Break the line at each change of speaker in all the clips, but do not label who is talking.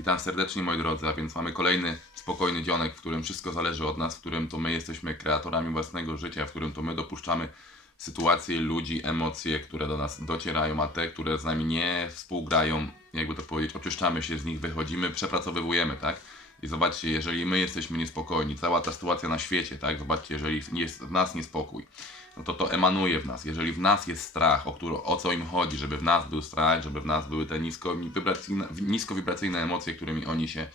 Witam serdecznie moi drodzy, a więc mamy kolejny spokojny dzionek, w którym wszystko zależy od nas, w którym to my jesteśmy kreatorami własnego życia, w którym to my dopuszczamy sytuacje, ludzi, emocje, które do nas docierają, a te, które z nami nie współgrają, jakby to powiedzieć, oczyszczamy się z nich, wychodzimy, przepracowywujemy, tak? I zobaczcie, jeżeli my jesteśmy niespokojni, cała ta sytuacja na świecie, tak? Zobaczcie, jeżeli jest w nas niespokój, no to to emanuje w nas. Jeżeli w nas jest strach, o, który, o co im chodzi, żeby w nas był strach, żeby w nas były te nisko, wibracyjne, niskowibracyjne emocje, którymi oni się,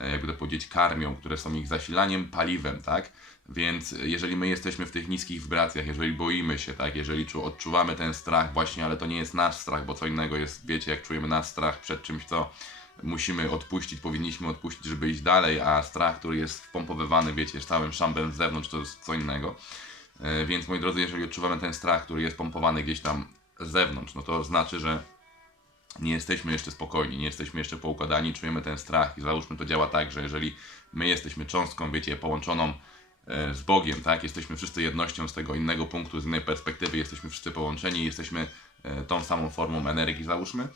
e, jakby to powiedzieć, karmią, które są ich zasilaniem, paliwem, tak? Więc jeżeli my jesteśmy w tych niskich wibracjach, jeżeli boimy się, tak, jeżeli czu, odczuwamy ten strach właśnie, ale to nie jest nasz strach, bo co innego jest, wiecie, jak czujemy nasz strach przed czymś, co musimy odpuścić, powinniśmy odpuścić, żeby iść dalej, a strach, który jest wpompowywany, wiecie, całym szambem z zewnątrz, to jest co innego. E, Więc moi drodzy, jeżeli odczuwamy ten strach, który jest pompowany gdzieś tam z zewnątrz, no to znaczy, że nie jesteśmy jeszcze spokojni, nie jesteśmy jeszcze poukładani, czujemy ten strach i załóżmy to działa tak, że jeżeli my jesteśmy cząstką, wiecie, połączoną e, z Bogiem, tak, jesteśmy wszyscy jednością z tego innego punktu, z innej perspektywy, jesteśmy wszyscy połączeni, jesteśmy e, tą samą formą energii, załóżmy.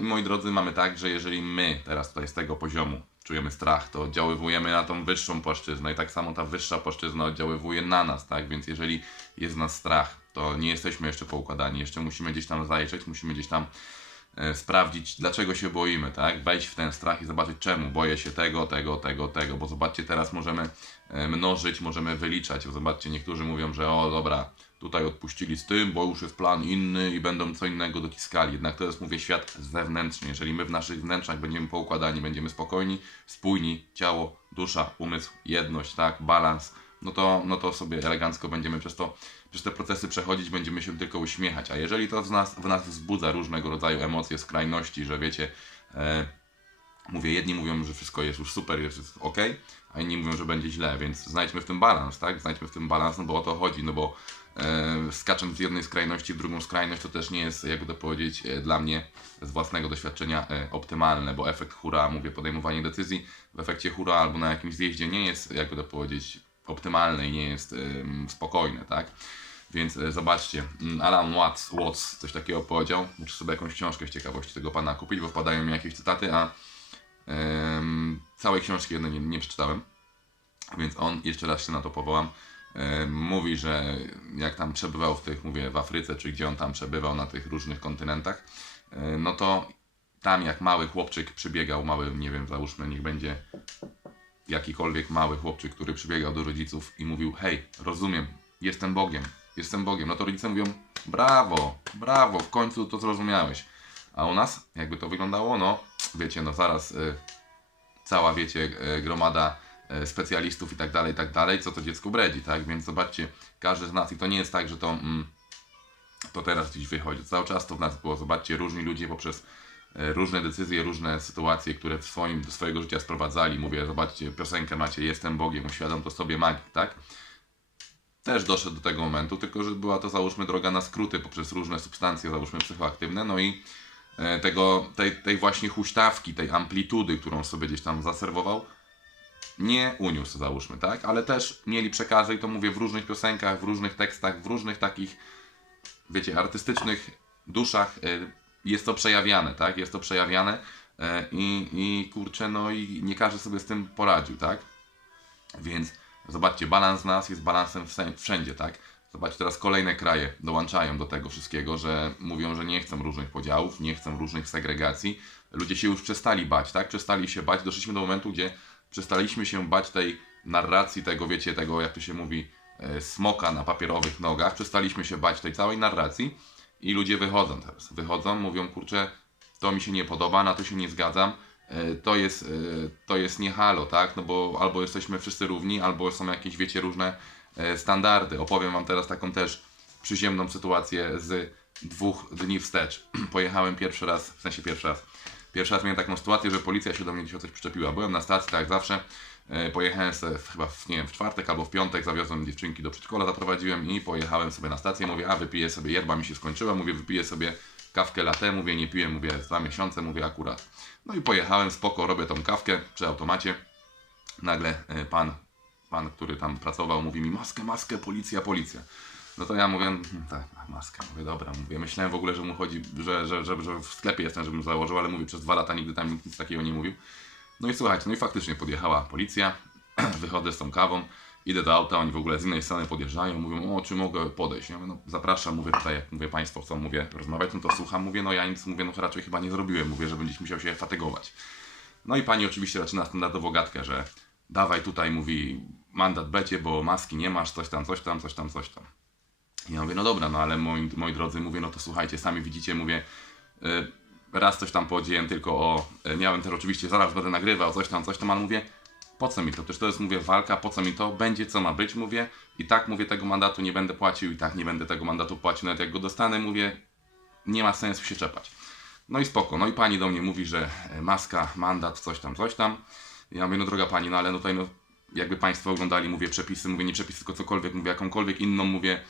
I moi drodzy, mamy tak, że jeżeli my teraz tutaj z tego poziomu czujemy strach, to oddziaływujemy na tą wyższą płaszczyznę i tak samo ta wyższa płaszczyzna oddziaływuje na nas, tak? Więc jeżeli jest nas strach, to nie jesteśmy jeszcze poukładani, jeszcze musimy gdzieś tam zajrzeć, musimy gdzieś tam e, sprawdzić, dlaczego się boimy, tak? Wejść w ten strach i zobaczyć, czemu boję się tego, tego, tego, tego, bo zobaczcie, teraz możemy e, mnożyć, możemy wyliczać. Zobaczcie, niektórzy mówią, że o dobra, tutaj odpuścili z tym, bo już jest plan inny i będą co innego dociskali. Jednak to jest, mówię, świat zewnętrzny. Jeżeli my w naszych wnętrzach będziemy poukładani, będziemy spokojni, spójni, ciało, dusza, umysł, jedność, tak, balans, no to, no to sobie elegancko będziemy przez to, przez te procesy przechodzić, będziemy się tylko uśmiechać. A jeżeli to w nas, w nas wzbudza różnego rodzaju emocje, skrajności, że wiecie, e, mówię, jedni mówią, że wszystko jest już super, jest ok, a inni mówią, że będzie źle, więc znajdźmy w tym balans, tak? Znajdźmy w tym balans, no bo o to chodzi, no bo skacząc z jednej skrajności w drugą skrajność, to też nie jest, jakby to powiedzieć, e, dla mnie z własnego doświadczenia e, optymalne, bo efekt hura, mówię, podejmowanie decyzji w efekcie hura albo na jakimś zjeździe nie jest, jakby to powiedzieć, optymalne i nie jest spokojne, tak? Więc e, zobaczcie, mm, Alan Watts, Watts coś takiego powiedział. Muszę sobie jakąś książkę z ciekawości tego pana kupić, bo wpadają mi jakieś cytaty, a całej książki jednej nie, nie przeczytałem. Więc on, jeszcze raz się na to powołam, mówi, że jak tam przebywał w tych, mówię, w Afryce, czy gdzie on tam przebywał na tych różnych kontynentach, e, no to tam jak mały chłopczyk przybiegał, mały, nie wiem, załóżmy, niech będzie jakikolwiek mały chłopczyk, który przybiegał do rodziców i mówił: Hej, rozumiem, jestem Bogiem, jestem Bogiem. No to rodzice mówią: Brawo, brawo, w końcu to zrozumiałeś. A u nas, jakby to wyglądało, no wiecie, no zaraz y, cała, wiecie, y, gromada specjalistów i tak dalej, i tak dalej, co to dziecku bredzi, tak? Więc zobaczcie, każdy z nas, i to nie jest tak, że to. Mm, to teraz gdzieś wychodzi. Cały czas to w nas było. Zobaczcie, różni ludzie poprzez e, różne decyzje, różne sytuacje, które w swoim, do swojego życia sprowadzali. Mówię, zobaczcie, piosenkę macie, jestem Bogiem, uświadom to sobie magii, tak? Też doszedł do tego momentu, tylko że była to, załóżmy, droga na skróty poprzez różne substancje, załóżmy, psychoaktywne, no i e, tego, tej, tej właśnie huśtawki, tej amplitudy, którą sobie gdzieś tam zaserwował, nie uniósł, załóżmy, tak? Ale też mieli przekazy, i to mówię w różnych piosenkach, w różnych tekstach, w różnych takich wiecie, artystycznych duszach y, jest to przejawiane, tak? Jest to przejawiane y, i, i kurczę, no i nie każdy sobie z tym poradził, tak? Więc zobaczcie, balans nas jest balansem wszędzie, tak? Zobaczcie, teraz kolejne kraje dołączają do tego wszystkiego, że mówią, że nie chcą różnych podziałów, nie chcą różnych segregacji. Ludzie się już przestali bać, tak? Przestali się bać. Doszliśmy do momentu, gdzie przestaliśmy się bać tej narracji, tego, wiecie, tego, jak to się mówi, e, smoka na papierowych nogach. Przestaliśmy się bać tej całej narracji i ludzie wychodzą teraz. Wychodzą, mówią, kurczę, to mi się nie podoba, na to się nie zgadzam. e, To jest, e, to jest nie halo, tak? No bo albo jesteśmy wszyscy równi, albo są jakieś, wiecie, różne standardy. Opowiem Wam teraz taką też przyziemną sytuację z dwóch dni wstecz. Pojechałem pierwszy raz, w sensie pierwszy raz. Pierwszy raz miałem taką sytuację, że policja się do mnie gdzieś o coś przyczepiła. Byłem na stacji, tak jak zawsze. E, Pojechałem sobie w, chyba w, nie wiem, w czwartek albo w piątek, zawiozłem dziewczynki do przedszkola, zaprowadziłem i pojechałem sobie na stację. Mówię, a wypiję sobie, yerba mi się skończyła, mówię, wypiję sobie kawkę latte, mówię, nie piłem, mówię, dwa miesiące, mówię, akurat. No i pojechałem, spoko, robię tą kawkę przy automacie. Nagle e, pan, pan, który tam pracował, mówi mi, maskę, maskę, policja, policja. No to ja mówię, "Mm, tak, maska, mówię, dobra, mówię, myślałem w ogóle, że mu chodzi, że, że, że, że w sklepie jestem, żebym założył, ale mówię, przez dwa lata nigdy tam nic takiego nie mówił. No i słuchajcie, no i faktycznie podjechała policja, wychodzę z tą kawą, idę do auta, oni w ogóle z innej strony podjeżdżają, mówią, o, czy mogę podejść? Ja mówię, no zapraszam, mówię tutaj, jak mówię, państwo chcą, mówię, rozmawiać, no to słucham, mówię, no ja nic, mówię, no raczej chyba nie zrobiłem, mówię, że będziesz musiał się fatygować. No i pani oczywiście zaczyna standardową gadkę, że dawaj tutaj, mówi, mandat będzie, bo maski nie masz, coś tam, coś tam, coś tam, coś tam. Ja mówię, no dobra, no ale moi, moi drodzy, mówię, no to słuchajcie, sami widzicie, mówię, y, raz coś tam powiedziałem tylko o, y, miałem też oczywiście, zaraz będę nagrywał, coś tam, coś tam, ale mówię, po co mi to? Przecież to jest, mówię, walka, po co mi to? Będzie co ma być, mówię, i tak, mówię, tego mandatu nie będę płacił, i tak nie będę tego mandatu płacił, nawet jak go dostanę, mówię, nie ma sensu się czepać. No i spoko, no i pani do mnie mówi, że e, maska, mandat, coś tam, coś tam. Ja mówię, no droga pani, no ale no tutaj, no, jakby państwo oglądali, mówię, przepisy, mówię, nie przepisy, tylko cokolwiek, mówię, jakąkolwiek inną, mówię,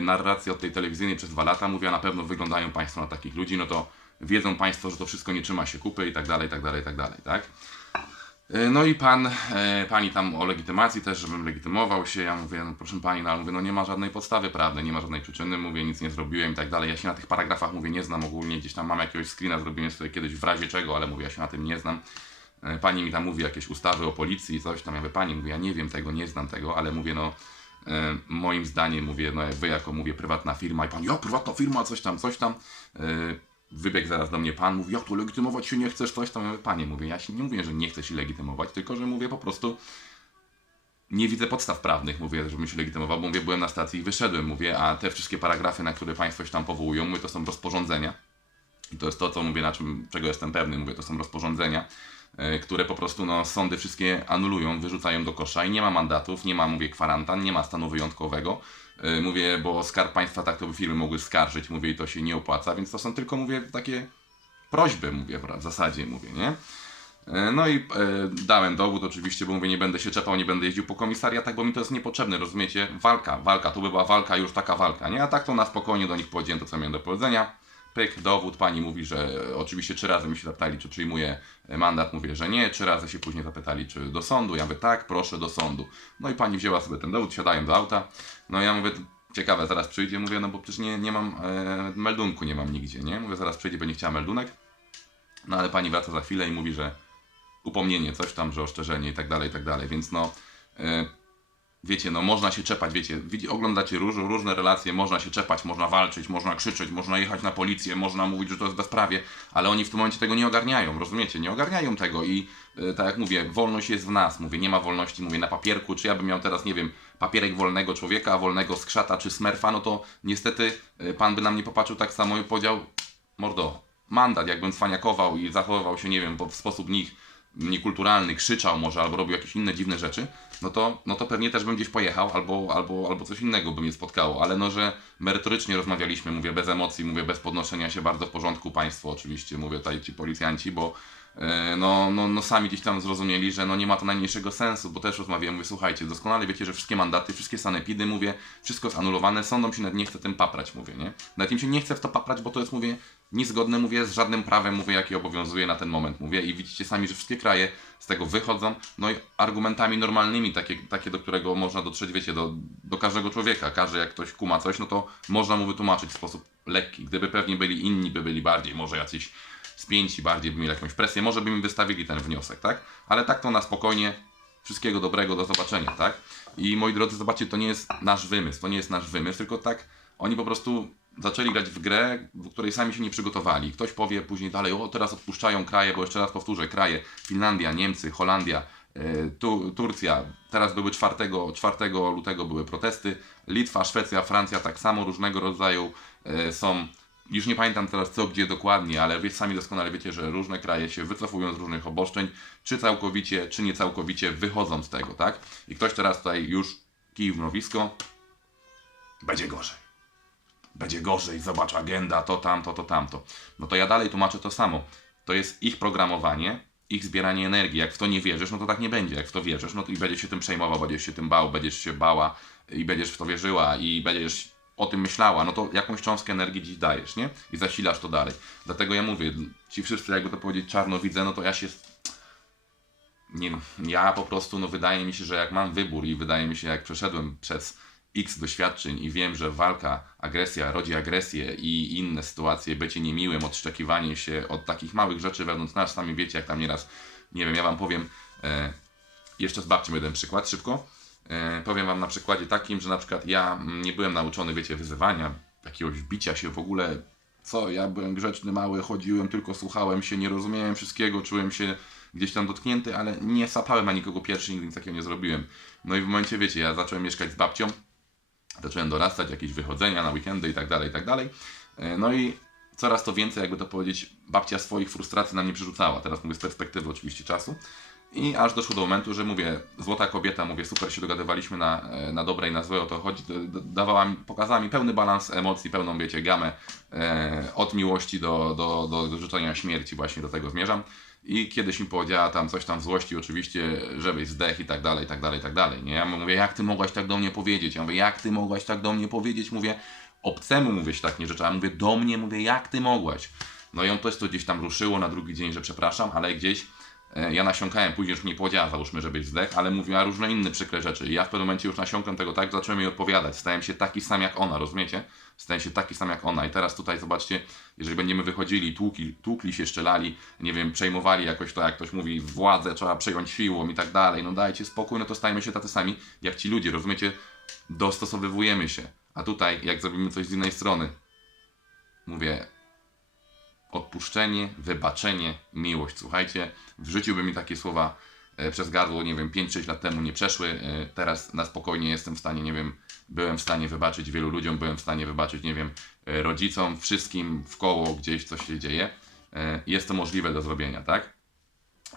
narrację od tej telewizyjnej przez dwa lata, mówię, a na pewno wyglądają państwo na takich ludzi, no to wiedzą państwo, że to wszystko nie trzyma się kupy i tak dalej, i tak dalej, i tak dalej, tak? E, No i pan, e, pani tam o legitymacji też, żebym legitymował się. Ja mówię, no proszę pani, no, ale mówię, no nie ma żadnej podstawy prawnej, nie ma żadnej przyczyny, mówię, nic nie zrobiłem i tak dalej. Ja się na tych paragrafach, mówię, nie znam ogólnie, gdzieś tam mam jakiegoś screena, zrobiłem sobie kiedyś w razie czego, ale mówię, ja się na tym nie znam. E, Pani mi tam mówi jakieś ustawy o policji, coś tam, ja mówię, pani, mówię, ja nie wiem tego, nie znam tego, ale mówię, no e, moim zdaniem, mówię, no wy jako, mówię, prywatna firma i pani, ja, prywatna firma, coś tam, coś tam. E, Wybiegł zaraz do mnie pan, mówi, jak to legitymować się nie chcesz, coś tam. Ja mówię, panie, mówię, ja się nie mówię, że nie chcę się legitymować, tylko że mówię po prostu, nie widzę podstaw prawnych, mówię, żebym się legitymował, bo mówię, byłem na stacji i wyszedłem, mówię, a te wszystkie paragrafy, na które państwo się tam powołują, mówię, to są rozporządzenia. I to jest to, co mówię, na czym, czego jestem pewny, mówię, to są rozporządzenia, e, które po prostu no, sądy wszystkie anulują, wyrzucają do kosza i nie ma mandatów, nie ma, mówię, kwarantan, nie ma stanu wyjątkowego. E, Mówię, bo Skarb Państwa tak to by firmy mogły skarżyć, mówię, i to się nie opłaca, więc to są tylko, mówię, takie prośby, mówię, w zasadzie, mówię, nie? E, No i e, dałem dowód oczywiście, bo mówię, nie będę się czepał, nie będę jeździł po komisariatach, bo mi to jest niepotrzebne, rozumiecie? Walka, walka, to by była walka, już taka walka, nie? A tak to na spokojnie do nich powiedziałem to, co miałem do powiedzenia. Pyk, dowód, pani mówi, że oczywiście trzy razy mi się zapytali, czy przyjmuję mandat, mówię, że nie, trzy razy się później zapytali, czy do sądu, ja mówię, tak, proszę, do sądu. No i pani wzięła sobie ten dowód, siadają do auta, no ja mówię, ciekawe, zaraz przyjdzie, mówię, no bo przecież nie, nie mam e, meldunku, nie mam nigdzie, nie? Mówię, zaraz przyjdzie, będzie chciała meldunek, no ale pani wraca za chwilę i mówi, że upomnienie, coś tam, że oszczerzenie i tak dalej, i tak dalej. Więc no, e, wiecie, no można się czepać, wiecie, oglądacie róż, różne relacje, można się czepać, można walczyć, można krzyczeć, można jechać na policję, można mówić, że to jest bezprawie, ale oni w tym momencie tego nie ogarniają, rozumiecie? Nie ogarniają tego i e, tak jak mówię, wolność jest w nas, mówię, nie ma wolności, mówię, na papierku, czy ja bym miał teraz, nie wiem, papierek wolnego człowieka, wolnego skrzata czy smerfa, no to niestety e, pan by na mnie popatrzył tak samo i powiedział, mordo, mandat, jakbym cwaniakował i zachowywał się, nie wiem, w sposób nich niekulturalny, krzyczał może albo robił jakieś inne dziwne rzeczy, no to, no to pewnie też bym gdzieś pojechał albo, albo, albo coś innego by mnie spotkało, ale no, że merytorycznie rozmawialiśmy, mówię bez emocji, mówię bez podnoszenia się, bardzo w porządku państwo oczywiście, mówię tutaj ci policjanci, bo no, no, no sami gdzieś tam zrozumieli, że no nie ma to najmniejszego sensu, bo też rozmawiałem, mówię, słuchajcie, doskonale wiecie, że wszystkie mandaty, wszystkie sanepidy, mówię, wszystko jest anulowane, sądom się nawet nie chce tym paprać, mówię, nie? Nawet im się nie chce w to paprać, bo to jest, mówię, niezgodne, mówię, z żadnym prawem, mówię, jakie obowiązuje na ten moment, mówię, i widzicie sami, że wszystkie kraje z tego wychodzą, no i argumentami normalnymi, takie, takie do którego można dotrzeć, wiecie, do, do każdego człowieka, każdy jak ktoś kuma coś, no to można mu wytłumaczyć w sposób lekki, gdyby pewnie byli inni, by byli bardziej, może jacyś spięci, bardziej by mieli jakąś presję, może by wystawili ten wniosek, tak? Ale tak to na spokojnie, wszystkiego dobrego, do zobaczenia, tak? I moi drodzy, zobaczcie, to nie jest nasz wymysł, to nie jest nasz wymysł, tylko tak oni po prostu zaczęli grać w grę, w której sami się nie przygotowali. Ktoś powie później dalej, o teraz odpuszczają kraje, bo jeszcze raz powtórzę, kraje Finlandia, Niemcy, Holandia, e, tu, Turcja, teraz były 4, 4 lutego były protesty, Litwa, Szwecja, Francja tak samo różnego rodzaju e, są już nie pamiętam teraz co, gdzie dokładnie, ale wy sami doskonale wiecie, że różne kraje się wycofują z różnych obostrzeń, czy całkowicie, czy nie całkowicie wychodzą z tego, tak? I ktoś teraz tutaj już kij w mrowisko, będzie gorzej. Będzie gorzej, zobacz agenda, to tamto, to tamto. No to ja dalej tłumaczę to samo. To jest ich programowanie, ich zbieranie energii. Jak w to nie wierzysz, no to tak nie będzie. Jak w to wierzysz, no to i będziesz się tym przejmował, będziesz się tym bał, będziesz się bała i będziesz w to wierzyła i będziesz o tym myślała, no to jakąś cząstkę energii dziś dajesz, nie? I zasilasz to dalej. Dlatego ja mówię, ci wszyscy, jakby to powiedzieć, czarno widzę, no to ja się nie, ja po prostu, no wydaje mi się, że jak mam wybór i wydaje mi się, jak przeszedłem przez X doświadczeń i wiem, że walka, agresja rodzi agresję i inne sytuacje, bycie niemiłym, odszczekiwanie się od takich małych rzeczy wewnątrz nas, sami wiecie, jak tam nieraz, nie wiem, ja wam powiem, e, jeszcze z babcią jeden przykład, szybko. E, powiem wam na przykładzie takim, że na przykład ja nie byłem nauczony, wiecie, wyzywania, jakiegoś bicia się w ogóle, co, ja byłem grzeczny, mały, chodziłem, tylko słuchałem się, nie rozumiałem wszystkiego, czułem się gdzieś tam dotknięty, ale nie sapałem na nikogo pierwszy, nigdy nic takiego nie zrobiłem. No i w momencie, wiecie, ja zacząłem mieszkać z babcią, zacząłem dorastać, jakieś wychodzenia na weekendy i tak dalej, i tak dalej. E, No i coraz to więcej, jakby to powiedzieć, babcia swoich frustracji na mnie przerzucała. Teraz mówię z perspektywy oczywiście czasu. I aż doszło do momentu, że mówię, złota kobieta, mówię, super się dogadywaliśmy na, e, na dobre i na złe, o to chodzi. Dawała mi, pokazała mi pełny balans emocji, pełną, wiecie, gamę e, od miłości do, do, do, życzenia śmierci, właśnie do tego zmierzam. I kiedyś mi powiedziała tam coś tam złości, oczywiście, żebyś zdech i tak dalej, i tak dalej, i tak dalej. Nie? Ja mówię, jak ty mogłaś tak do mnie powiedzieć? Ja mówię, jak ty mogłaś tak do mnie powiedzieć? Mówię, obcemu mówię się tak nie rzeczy, a mówię, do mnie, mówię, jak ty mogłaś? No i ją też to gdzieś tam ruszyło na drugi dzień, że przepraszam, ale gdzieś ja nasiąkałem, później już mi powiedziała, załóżmy, żebyś zdech, ale mówiła różne inne przykre rzeczy. I ja w pewnym momencie już nasiąkłem tego tak, zacząłem jej odpowiadać. Stałem się taki sam jak ona, rozumiecie? Stałem się taki sam jak ona. I teraz tutaj zobaczcie, jeżeli będziemy wychodzili, tłukli, tłukli się, strzelali, nie wiem, przejmowali jakoś to, jak ktoś mówi, władzę trzeba przejąć siłą i tak dalej, no dajcie spokój, no to stajemy się tacy sami jak ci ludzie, rozumiecie? Dostosowywujemy się. A tutaj, jak zrobimy coś z innej strony, mówię, odpuszczenie, wybaczenie, miłość. Słuchajcie, w życiu by mi takie słowa e, przez gardło, nie wiem, 5-6 lat temu nie przeszły. E, teraz na spokojnie jestem w stanie, nie wiem, byłem w stanie wybaczyć wielu ludziom, byłem w stanie wybaczyć, nie wiem, e, rodzicom, wszystkim w koło gdzieś coś się dzieje. Jest to możliwe do zrobienia, tak?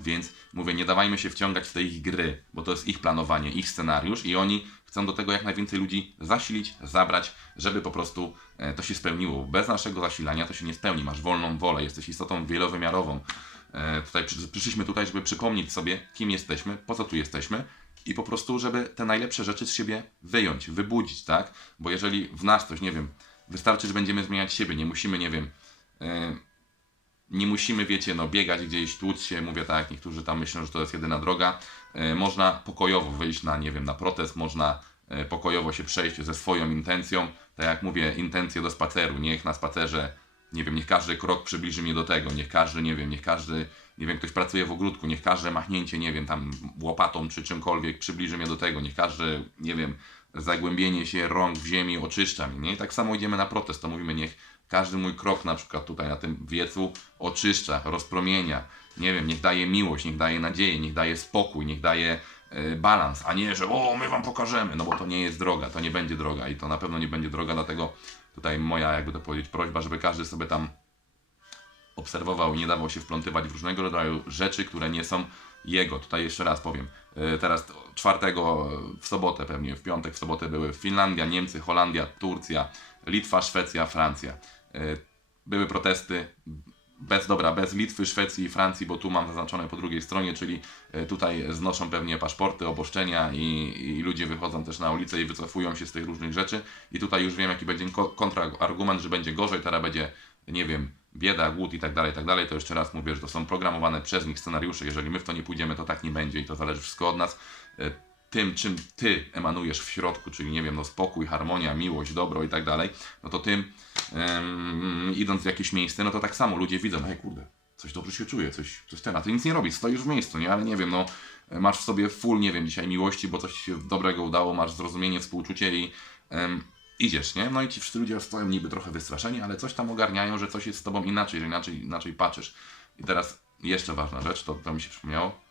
Więc mówię, nie dawajmy się wciągać w te ich gry, bo to jest ich planowanie, ich scenariusz i oni chcą do tego jak najwięcej ludzi zasilić, zabrać, żeby po prostu e, to się spełniło. Bez naszego zasilania to się nie spełni. Masz wolną wolę, jesteś istotą wielowymiarową. E, Tutaj przy- przyszliśmy tutaj, żeby przypomnieć sobie, kim jesteśmy, po co tu jesteśmy i po prostu, żeby te najlepsze rzeczy z siebie wyjąć, wybudzić, tak? Bo jeżeli w nas coś, nie wiem, wystarczy, że będziemy zmieniać siebie, nie musimy, nie wiem, e, nie musimy, wiecie, no biegać gdzieś, tłuc się, mówię tak, niektórzy tam myślą, że to jest jedyna droga. E, można pokojowo wyjść na, nie wiem, na protest, można e, pokojowo się przejść ze swoją intencją. Tak jak mówię, intencje do spaceru, niech na spacerze, nie wiem, niech każdy krok przybliży mnie do tego, niech każdy, nie wiem, niech każdy, nie wiem, ktoś pracuje w ogródku, niech każde machnięcie, nie wiem, tam łopatą czy czymkolwiek przybliży mnie do tego, niech każdy, nie wiem, zagłębienie się rąk w ziemi oczyszcza mnie, nie? I tak samo idziemy na protest, to mówimy, niech każdy mój krok na przykład tutaj na tym wiecu oczyszcza, rozpromienia, nie wiem, niech daje miłość, niech daje nadzieję, niech daje spokój, niech daje e, balans, a nie, że o, my wam pokażemy, no bo to nie jest droga, to nie będzie droga i to na pewno nie będzie droga, dlatego tutaj moja, jakby to powiedzieć, prośba, żeby każdy sobie tam obserwował i nie dawał się wplątywać w różnego rodzaju rzeczy, które nie są jego. Tutaj jeszcze raz powiem. E, Teraz czwartego w sobotę pewnie, w piątek, w sobotę były Finlandia, Niemcy, Holandia, Turcja, Litwa, Szwecja, Francja. E, Były protesty bez, dobra, bez Litwy, Szwecji i Francji, bo tu mam zaznaczone po drugiej stronie, czyli e, tutaj znoszą pewnie paszporty, oboszczenia i, i ludzie wychodzą też na ulicę i wycofują się z tych różnych rzeczy. I tutaj już wiem, jaki będzie ko- kontrargument, że będzie gorzej, teraz będzie, nie wiem, bieda, głód i tak dalej, i tak dalej. To jeszcze raz mówię, że to są programowane przez nich scenariusze. Jeżeli my w to nie pójdziemy, to tak nie będzie i to zależy wszystko od nas. Tym, czym ty emanujesz w środku, czyli nie wiem, no spokój, harmonia, miłość, dobro i tak dalej, no to tym idąc w jakieś miejsce, no to tak samo ludzie widzą, hej kurde, coś dobrze się czuje, coś, coś ten, a ty nic nie robisz, stoisz w miejscu, nie, ale nie wiem, no masz w sobie full, nie wiem, dzisiaj miłości, bo coś się dobrego udało, masz zrozumienie, współczucie i idziesz, nie? No i ci wszyscy ludzie stoją niby trochę wystraszeni, ale coś tam ogarniają, że coś jest z tobą inaczej, że inaczej, inaczej patrzysz. I teraz jeszcze ważna rzecz, to, to mi się przypomniało,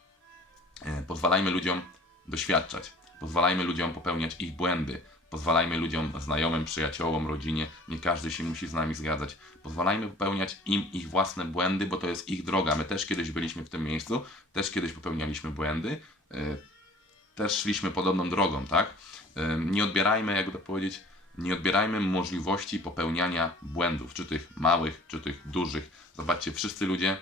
E, Pozwalajmy ludziom doświadczać. Pozwalajmy ludziom popełniać ich błędy. Pozwalajmy ludziom, znajomym, przyjaciołom, rodzinie, nie każdy się musi z nami zgadzać. Pozwalajmy popełniać im ich własne błędy, bo to jest ich droga. My też kiedyś byliśmy w tym miejscu, też kiedyś popełnialiśmy błędy, e, też szliśmy podobną drogą, tak? E, Nie odbierajmy, jakby to powiedzieć, nie odbierajmy możliwości popełniania błędów, czy tych małych, czy tych dużych. Zobaczcie, wszyscy ludzie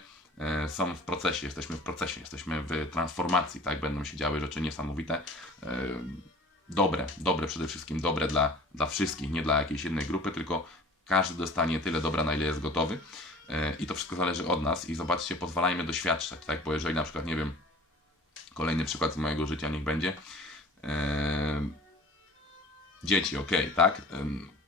są w procesie, jesteśmy w procesie, jesteśmy w transformacji, tak? Będą się działy rzeczy niesamowite. E, Dobre, dobre przede wszystkim, dobre dla, dla wszystkich, nie dla jakiejś jednej grupy, tylko każdy dostanie tyle dobra, na ile jest gotowy. E, I to wszystko zależy od nas. I zobaczcie, pozwalajmy doświadczać, tak? Bo jeżeli na przykład, nie wiem, kolejny przykład z mojego życia niech będzie. E, dzieci, okej, tak?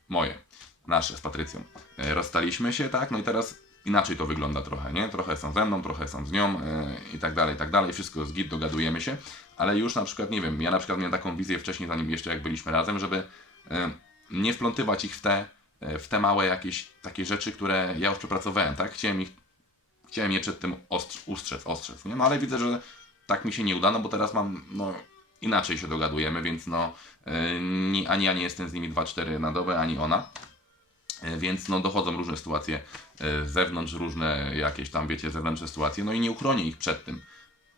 Moje, nasze z Patrycją. E, rozstaliśmy się, tak? No i teraz inaczej to wygląda trochę, nie? Trochę są ze mną, trochę są z nią e, i tak dalej, i tak dalej. Wszystko jest git, dogadujemy się, ale już na przykład, nie wiem, ja na przykład miałem taką wizję wcześniej, zanim jeszcze jak byliśmy razem, żeby e, nie wplątywać ich w te, e, w te małe jakieś takie rzeczy, które ja już przepracowałem, tak? Chciałem ich, chciałem je przed tym ostrz, ustrzec, ostrzec, nie? No ale widzę, że tak mi się nie uda, no bo teraz mam, no inaczej się dogadujemy, więc no ani ja nie jestem z nimi 2-4 na dobę, ani ona. E, Więc no, dochodzą różne sytuacje e, z zewnątrz, różne jakieś tam, wiecie, zewnętrzne sytuacje, no i nie uchronię ich przed tym.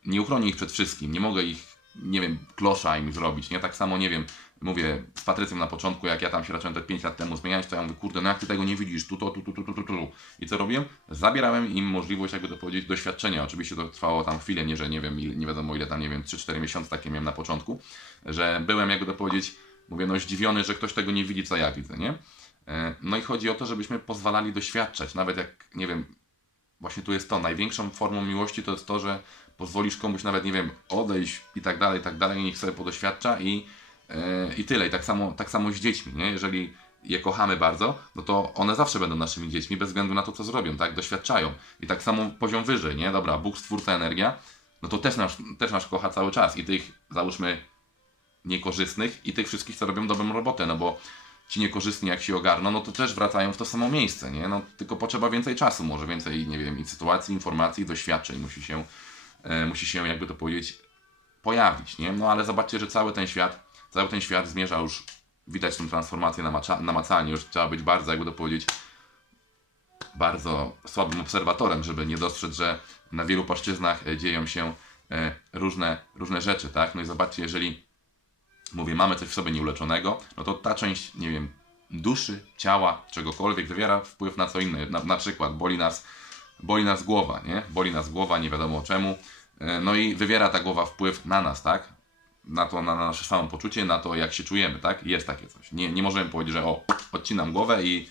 Nie uchronię ich przed wszystkim, nie mogę ich, nie wiem, klosza im zrobić, nie? Tak samo, nie wiem, mówię z Patrycją na początku, jak ja tam się zacząłem te 5 lat temu zmieniać, to ja mówię, kurde, no jak ty tego nie widzisz, tu to, tu, tu, tu, tu, tu, tu. I co robiłem? Zabierałem im możliwość, jakby to powiedzieć, doświadczenia. Oczywiście to trwało tam chwilę, nie, że nie wiem, nie wiadomo ile tam, nie wiem, 3-4 miesiące takie miałem na początku, że byłem, jakby to powiedzieć, mówię, no zdziwiony, że ktoś tego nie widzi, co ja widzę, nie? E, No i chodzi o to, żebyśmy pozwalali doświadczać, nawet jak, nie wiem, właśnie tu jest to, największą formą miłości to jest to, że pozwolisz komuś nawet, nie wiem, odejść i tak dalej, i tak dalej, niech sobie podoświadcza i, e, i tyle. I tak samo, tak samo z dziećmi, nie? Jeżeli je kochamy bardzo, no to one zawsze będą naszymi dziećmi, bez względu na to, co zrobią, tak? Doświadczają. I tak samo poziom wyżej, nie? Dobra, Bóg, Stwórca, Energia, no to też nas, też nas kocha cały czas i tych, załóżmy, niekorzystnych i tych wszystkich, co robią dobrą robotę, no bo ci niekorzystni jak się ogarną, no to też wracają w to samo miejsce, nie? No tylko potrzeba więcej czasu, może więcej, nie wiem, sytuacji, informacji, doświadczeń musi się, e, musi się, jakby to powiedzieć, pojawić, nie? No ale zobaczcie, że cały ten świat, cały ten świat zmierza już, widać tę transformację namacalnie, już trzeba być bardzo, jakby to powiedzieć, bardzo słabym obserwatorem, żeby nie dostrzec, że na wielu płaszczyznach e, dzieją się e, różne, różne rzeczy, tak? No i zobaczcie, jeżeli mówię, mamy coś w sobie nieuleczonego, no to ta część, nie wiem, duszy, ciała, czegokolwiek wywiera wpływ na co inne. Na, na przykład boli nas, boli nas głowa, nie? Boli nas głowa, nie wiadomo czemu. E, No i wywiera ta głowa wpływ na nas, tak? Na to, na nasze samopoczucie, na to, jak się czujemy, tak? Jest takie coś. Nie, nie możemy powiedzieć, że o, odcinam głowę i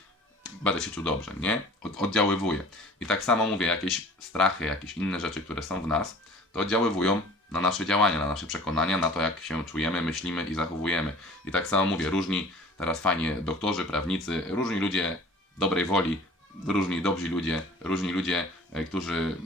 będę się czuł dobrze, nie? Od, oddziaływuje. I tak samo mówię, jakieś strachy, jakieś inne rzeczy, które są w nas, to oddziaływują na nasze działania, na nasze przekonania, na to, jak się czujemy, myślimy i zachowujemy. I tak samo mówię, różni teraz fajnie doktorzy, prawnicy, różni ludzie dobrej woli, różni dobrzy ludzie, różni ludzie, e, którzy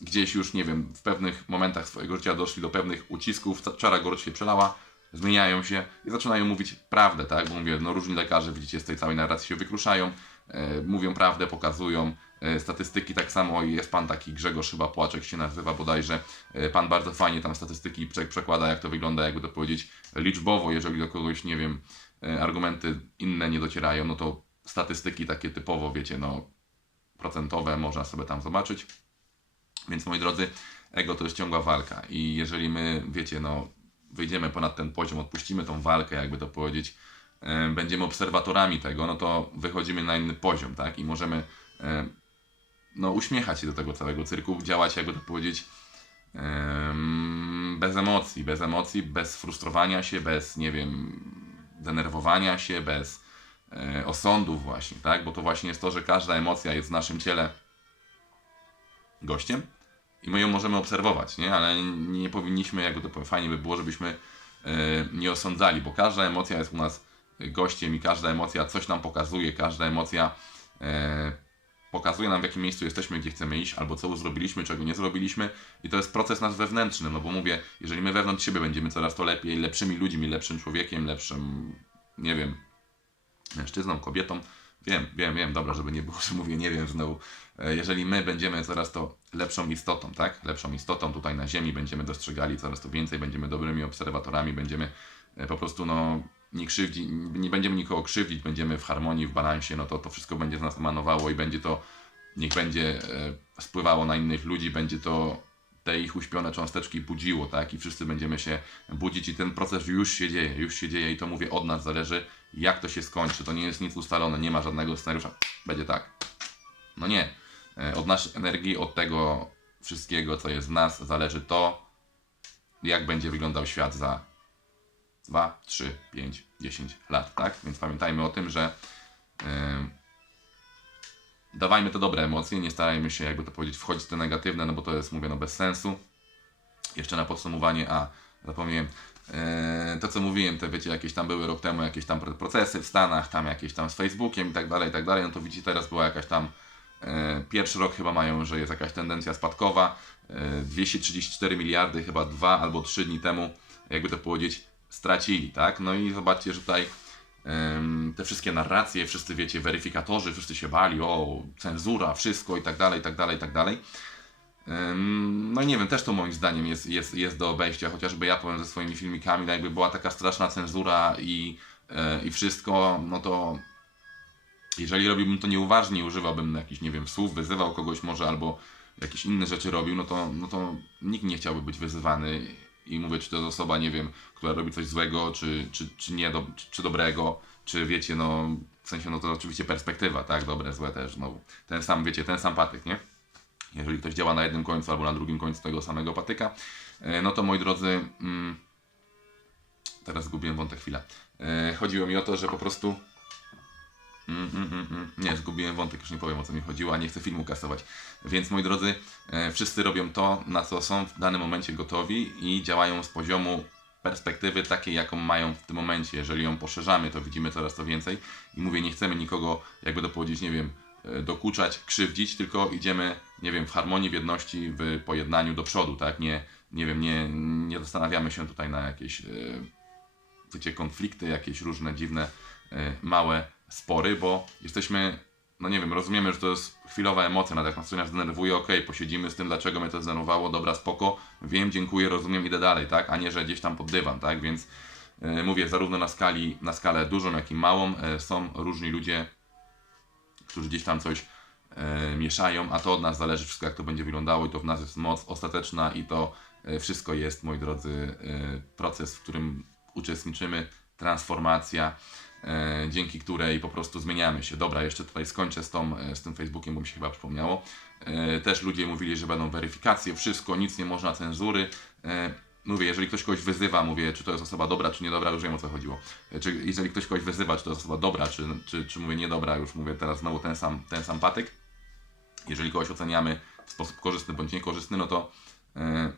gdzieś już, nie wiem, w pewnych momentach swojego życia doszli do pewnych ucisków, czara gorąc się przelała, zmieniają się i zaczynają mówić prawdę, tak? Bo mówię, no różni lekarze, widzicie, z tej całej narracji się wykruszają, e, mówią prawdę, pokazują statystyki, tak samo jest pan taki Grzegorz chyba Płaczek się nazywa bodajże, e, pan bardzo fajnie tam statystyki prze- przekłada, jak to wygląda, jakby to powiedzieć liczbowo, jeżeli do kogoś, nie wiem, e, argumenty inne nie docierają, no to statystyki takie typowo, wiecie, no procentowe można sobie tam zobaczyć. Więc moi drodzy, ego to jest ciągła walka i jeżeli my, wiecie, no wyjdziemy ponad ten poziom, odpuścimy tą walkę, jakby to powiedzieć, e, będziemy obserwatorami tego, no to wychodzimy na inny poziom, tak? I możemy e, no, uśmiechać się do tego całego cyrku, działać, jakby to powiedzieć, bez emocji, bez emocji, bez frustrowania się, bez, nie wiem, denerwowania się, bez e, osądów właśnie, tak? Bo to właśnie jest to, że każda emocja jest w naszym ciele gościem i my ją możemy obserwować, nie? Ale nie powinniśmy, jakby to powiem, fajnie by było, żebyśmy e, nie osądzali, bo każda emocja jest u nas gościem i każda emocja coś nam pokazuje, każda emocja e, pokazuje nam w jakim miejscu jesteśmy, gdzie chcemy iść, albo co zrobiliśmy, czego nie zrobiliśmy i to jest proces nasz wewnętrzny, no bo mówię, jeżeli my wewnątrz siebie będziemy coraz to lepiej, lepszymi ludźmi, lepszym człowiekiem, lepszym, nie wiem, mężczyzną, kobietą. Wiem, wiem, wiem, dobra, żeby nie było, że mówię, nie wiem znowu. E, Jeżeli my będziemy coraz to lepszą istotą, tak? Lepszą istotą tutaj na Ziemi, będziemy dostrzegali coraz to więcej, będziemy dobrymi obserwatorami, będziemy e, po prostu, no, nie krzywdzi, nie będziemy nikogo krzywdzić, będziemy w harmonii, w balansie, no to to wszystko będzie z nas emanowało i będzie to, niech będzie e, spływało na innych ludzi, będzie to te ich uśpione cząsteczki budziło, tak? I wszyscy będziemy się budzić i ten proces już się dzieje, już się dzieje i to mówię od nas zależy, jak to się skończy. To nie jest nic ustalone, nie ma żadnego scenariusza. Będzie tak. No nie. E, Od naszej energii, od tego wszystkiego, co jest w nas, zależy to, jak będzie wyglądał świat za 2, 3, 5, 10 lat, tak? Więc pamiętajmy o tym, że e, dawajmy te dobre emocje, nie starajmy się, jakby to powiedzieć, wchodzić w te negatywne, no bo to jest, mówię, no bez sensu. Jeszcze na podsumowanie, a zapomniałem, e, to co mówiłem, te wiecie, jakieś tam były rok temu jakieś tam pro- procesy w Stanach, tam jakieś tam z Facebookiem i tak dalej, i tak dalej, no to widzicie, teraz była jakaś tam e, pierwszy rok chyba mają, że jest jakaś tendencja spadkowa. E, 234 miliardy chyba dwa albo trzy dni temu, jakby to powiedzieć, stracili, tak? No i zobaczcie, że tutaj em, te wszystkie narracje, wszyscy wiecie, weryfikatorzy, wszyscy się bali, o, cenzura, wszystko i tak dalej, i tak dalej, i tak dalej. Ym, No nie wiem, też to moim zdaniem jest, jest, jest do obejścia, chociażby ja powiem ze swoimi filmikami, no jakby była taka straszna cenzura i, e, i wszystko, no to jeżeli robiłbym to nieuważnie, używałbym jakichś, nie wiem, słów, wyzywał kogoś może albo jakieś inne rzeczy robił, no to, no to nikt nie chciałby być wyzywany i mówię, czy to jest osoba, nie wiem, która robi coś złego, czy, czy, czy nie, do, czy, czy dobrego, czy wiecie, no, w sensie, no to oczywiście perspektywa, tak, dobre, złe też, no, ten sam, wiecie, ten sam patyk, nie? Jeżeli ktoś działa na jednym końcu albo na drugim końcu tego samego patyka, e, no to moi drodzy, mm, teraz zgubiłem wątek chwilę. E, Chodziło mi o to, że po prostu. Mm, mm, mm, mm. Nie, zgubiłem wątek, już nie powiem o co mi chodziło, a nie chcę filmu kasować. Więc moi drodzy, e, wszyscy robią to, na co są w danym momencie gotowi i działają z poziomu perspektywy takiej, jaką mają w tym momencie. Jeżeli ją poszerzamy, to widzimy coraz to więcej. I mówię, nie chcemy nikogo, jakby to powiedzieć, nie wiem, e, dokuczać, krzywdzić, tylko idziemy, nie wiem, w harmonii, w jedności, w pojednaniu do przodu, tak? Nie, nie wiem, nie, nie zastanawiamy się tutaj na jakieś, e, wiecie, konflikty, jakieś różne dziwne, e, małe spory, bo jesteśmy, no nie wiem, rozumiemy, że to jest chwilowa emocja, nawet jak nas coś nas denerwuje, okej, posiedzimy z tym, dlaczego mnie to zdenerwowało, dobra, spoko, wiem, dziękuję, rozumiem, idę dalej, tak? A nie, że gdzieś tam pod dywan, tak? Więc e, mówię, zarówno na skali, na skalę dużą, jak i małą e, są różni ludzie, którzy gdzieś tam coś e, mieszają, a to od nas zależy wszystko, jak to będzie wyglądało i to w nas jest moc ostateczna i to wszystko jest, moi drodzy, proces, w którym uczestniczymy, transformacja, dzięki której po prostu zmieniamy się. Dobra, jeszcze tutaj skończę z, tą, e, z tym Facebookiem, bo mi się chyba przypomniało. E, też ludzie mówili, że będą weryfikacje, wszystko, nic nie można cenzury. E, Mówię, jeżeli ktoś kogoś wyzywa, mówię, czy to jest osoba dobra, czy niedobra, już wiem o co chodziło. E, Czy, jeżeli ktoś kogoś wyzywa, czy to jest osoba dobra, czy, czy, czy mówię niedobra, już mówię teraz znowu ten sam, ten sam patyk. Jeżeli kogoś oceniamy w sposób korzystny bądź niekorzystny, no to e,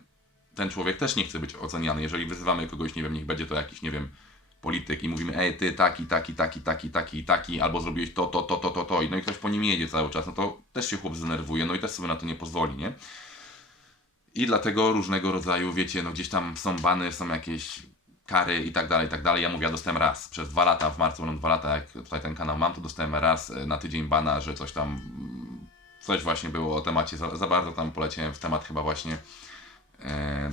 ten człowiek też nie chce być oceniany. Jeżeli wyzywamy kogoś, nie wiem, niech będzie to jakiś, nie wiem, polityk i mówimy, ej, ty taki, taki, taki, taki, taki, taki, albo zrobiłeś to, to, to, to, to, to, i no i ktoś po nim jedzie cały czas, no to też się chłop zdenerwuje, no i też sobie na to nie pozwoli, nie? I dlatego różnego rodzaju, wiecie, no gdzieś tam są bany, są jakieś kary i tak dalej, i tak dalej. Ja mówię, ja dostałem raz, przez dwa lata, w marcu będą dwa lata, jak tutaj ten kanał mam, to dostałem raz e, na tydzień bana, że coś tam, mm, coś właśnie było o temacie, za, za bardzo tam poleciałem w temat chyba właśnie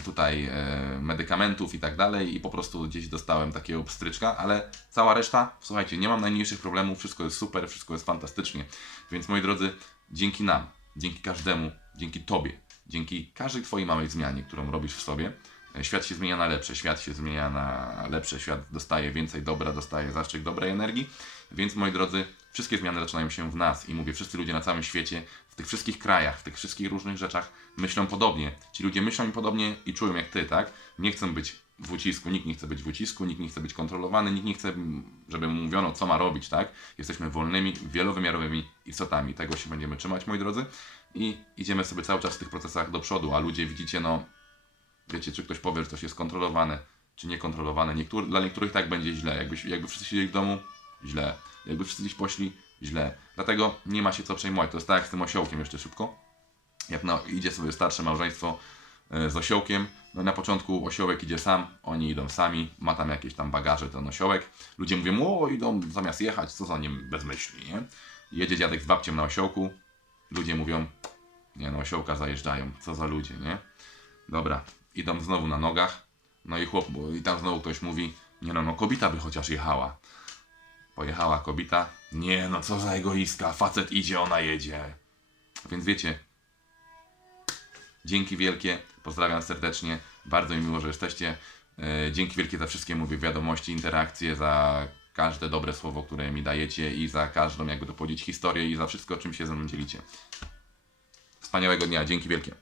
tutaj e, medykamentów i tak dalej i po prostu gdzieś dostałem takiego pstryczka, ale cała reszta, słuchajcie, nie mam najmniejszych problemów, wszystko jest super, wszystko jest fantastycznie, więc moi drodzy, dzięki nam, dzięki każdemu, dzięki Tobie, dzięki każdej Twojej małej zmianie, którą robisz w sobie, e, świat się zmienia na lepsze, świat się zmienia na lepsze, świat dostaje więcej dobra, dostaje zastrzyk dobrej energii, więc moi drodzy, wszystkie zmiany zaczynają się w nas i mówię, wszyscy ludzie na całym świecie, w tych wszystkich krajach, w tych wszystkich różnych rzeczach myślą podobnie. Ci ludzie myślą podobnie i czują jak ty, tak? Nie chcą być w ucisku, nikt nie chce być w ucisku, nikt nie chce być kontrolowany, nikt nie chce, żeby mu mówiono, co ma robić, tak? Jesteśmy wolnymi, wielowymiarowymi istotami. Tego się będziemy trzymać, moi drodzy. I idziemy sobie cały czas w tych procesach do przodu, a ludzie widzicie, no, wiecie, czy ktoś powie, że coś jest kontrolowane, czy niekontrolowane. Niektóry, dla niektórych tak będzie źle. Jakby, jakby wszyscy siedzieli w domu, źle. Jakby wszyscy gdzieś poszli, źle. Dlatego nie ma się co przejmować. To jest tak jak z tym osiołkiem jeszcze szybko. Jak idzie sobie starsze małżeństwo e, z osiołkiem, no na początku osiołek idzie sam, oni idą sami, ma tam jakieś tam bagaże ten osiołek. Ludzie mówią, o idą zamiast jechać, co za nim bezmyślni, nie? Jedzie dziadek z babcią na osiołku, ludzie mówią, nie no, osiołka zajeżdżają, co za ludzie, nie? Dobra, idą znowu na nogach, no i chłop, i tam znowu ktoś mówi, nie no, no kobita by chociaż jechała. Pojechała kobita, nie no, co za egoistka, facet idzie, ona jedzie. Więc wiecie, dzięki wielkie, pozdrawiam serdecznie, bardzo mi miło, że jesteście. E, Dzięki wielkie za wszystkie mówię wiadomości, interakcje, za każde dobre słowo, które mi dajecie i za każdą, jakby to powiedzieć, historię i za wszystko, czym się ze mną dzielicie. Wspaniałego dnia, dzięki wielkie.